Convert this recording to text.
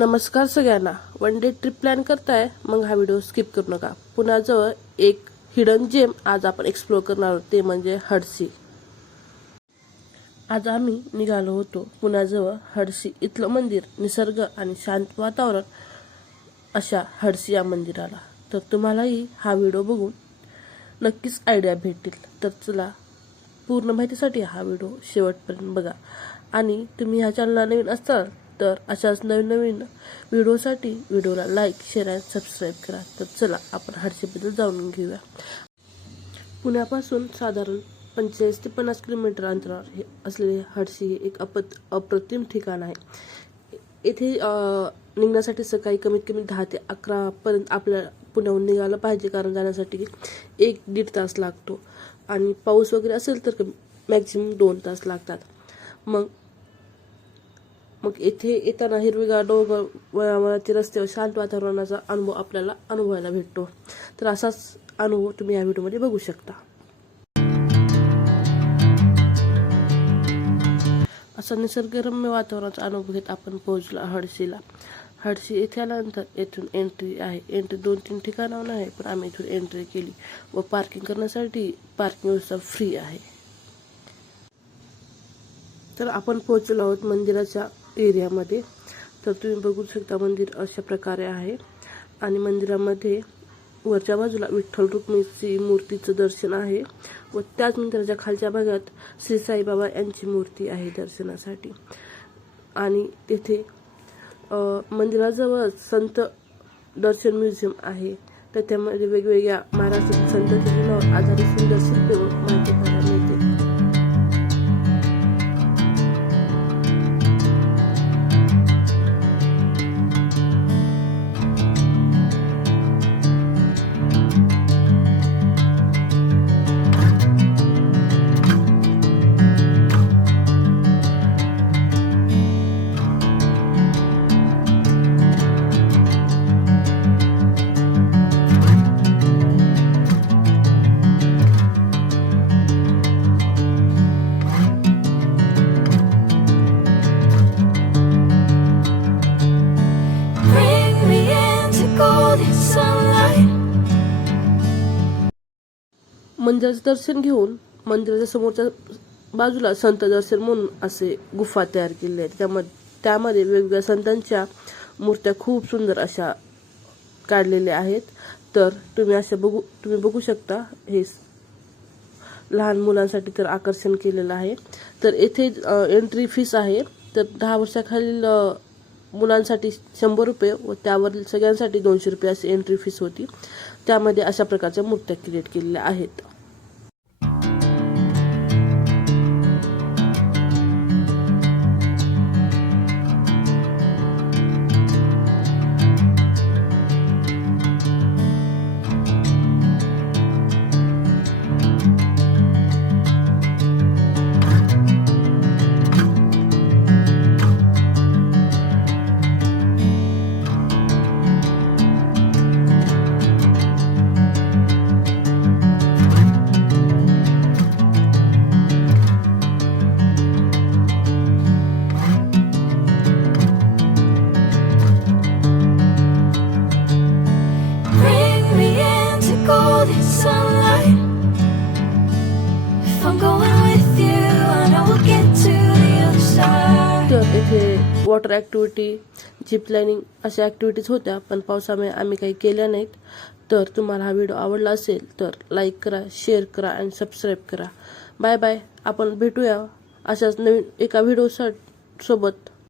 नमस्कार सगळ्यांना. One day trip plan करताय मग हा व्हिडिओ स्किप करू नका. पुण्याजवळ एक हिडन जेम आज आपण एक्सप्लोअर करणार आहोत, ते म्हणजे हडसी. आज आम्ही निघालो होतो पुण्याजवळ हडसी इथलं मंदिर, निसर्ग आणि शांत वातावरण अशा हडसी या मंदिराला. तर तुम्हालाही हा व्हिडिओ बघून नक्कीच आयडिया भेटतील. तर चला, पूर्ण माहितीसाठी हा व्हिडिओ शेवटपर्यंत बघा. आणि तुम्ही ह्या चॅनलला नवीन असाल तर अशाच नवीन नवीन व्हिडिओसाठी व्हिडिओला लाईक, शेअर आणि सबस्क्राईब करा. तर चला आपण हडसीबद्दल जाणून घेऊया. पुण्यापासून साधारण 45 ते 50 किलोमीटर अंतरावर हे असलेले हडसी हे एक अप्रतिम ठिकाण आहे. येथे निघण्यासाठी सकाळी कमीत कमी 10 ते 11 पर्यंत आपल्याला पुण्याहून निघालं पाहिजे, कारण जाण्यासाठी 1-1.5 तास लागतो. आणि पाऊस वगैरे असेल तर मॅक्झिमम 2 तास लागतात. मग येथे येताना हिरवीगार डोंगर, वळणावळणाचे रस्ते व शांत वातावरणाचा अनुभव आपल्याला अनुभवायला भेटतो. तर असाच अनुभव तुम्ही या व्हिडिओमध्ये बघू शकता. असा निसर्गरम्य वातावरणाचा अनुभव घेत आपण पोहोचलो हडसीला. हडसी येथे आल्यानंतर येथून एंट्री आहे. एंट्री 2-3 ठिकाणावर आहे, पण आम्ही इथून एंट्री केली व पार्किंग करण्यासाठी पार्किंग व्यवस्था फ्री आहे. तर आपण पोहोचलो आहोत मंदिराच्या एरियामध्ये. तर तुम्ही बघू शकता मंदिर अशा प्रकारे आहे. आणि मंदिरामध्ये वरच्या बाजूला विठ्ठल रुक्मिणीची मूर्तीचं दर्शन आहे व त्याच मंदिराच्या खालच्या भागात श्री साईबाबा यांची मूर्ती आहे दर्शनासाठी. आणि तेथे मंदिराजवळ संत दर्शन म्युझियम आहे. तर त्यामध्ये वेगवेगळ्या महाराष्ट्रातील संत जीवनावर आधारित सुंदर शिल्पे व माहिती पाहायला मिळते. मंदिराचं दर्शन घेऊन मंदिराच्या समोरच्या बाजूला संत दर्शन म्हणून असे गुफा तयार केली आहे. त्यामध्ये वेगवेगळ्या संतांच्या मूर्त्या खूप सुंदर अशा काढलेल्या आहेत. तर तुम्ही बघू शकता. हे लहान मुलांसाठी तर आकर्षण केलेलं आहे. तर येथे एंट्री फीस आहे. तर 10 वर्षाखालील मुलांसाठी 100 रुपये व त्यावरील सगळ्यांसाठी 200 रुपये अशी एंट्री फीस होती. त्यामध्ये अशा प्रकारच्या मूर्त्या क्रिएट केलेल्या आहेत. तर येथे वॉटर ॲक्टिव्हिटी, झिप लाईनिंग अशा ॲक्टिव्हिटीज होत्या, पण पावसामुळे आम्ही काही केल्या नाहीत. तर तुम्हाला हा व्हिडिओ आवडला असेल तर लाईक करा, शेअर करा आणि सबस्क्राईब करा. Bye bye. आपण भेटूया अशाच नवीन एका व्हिडिओ सोबत.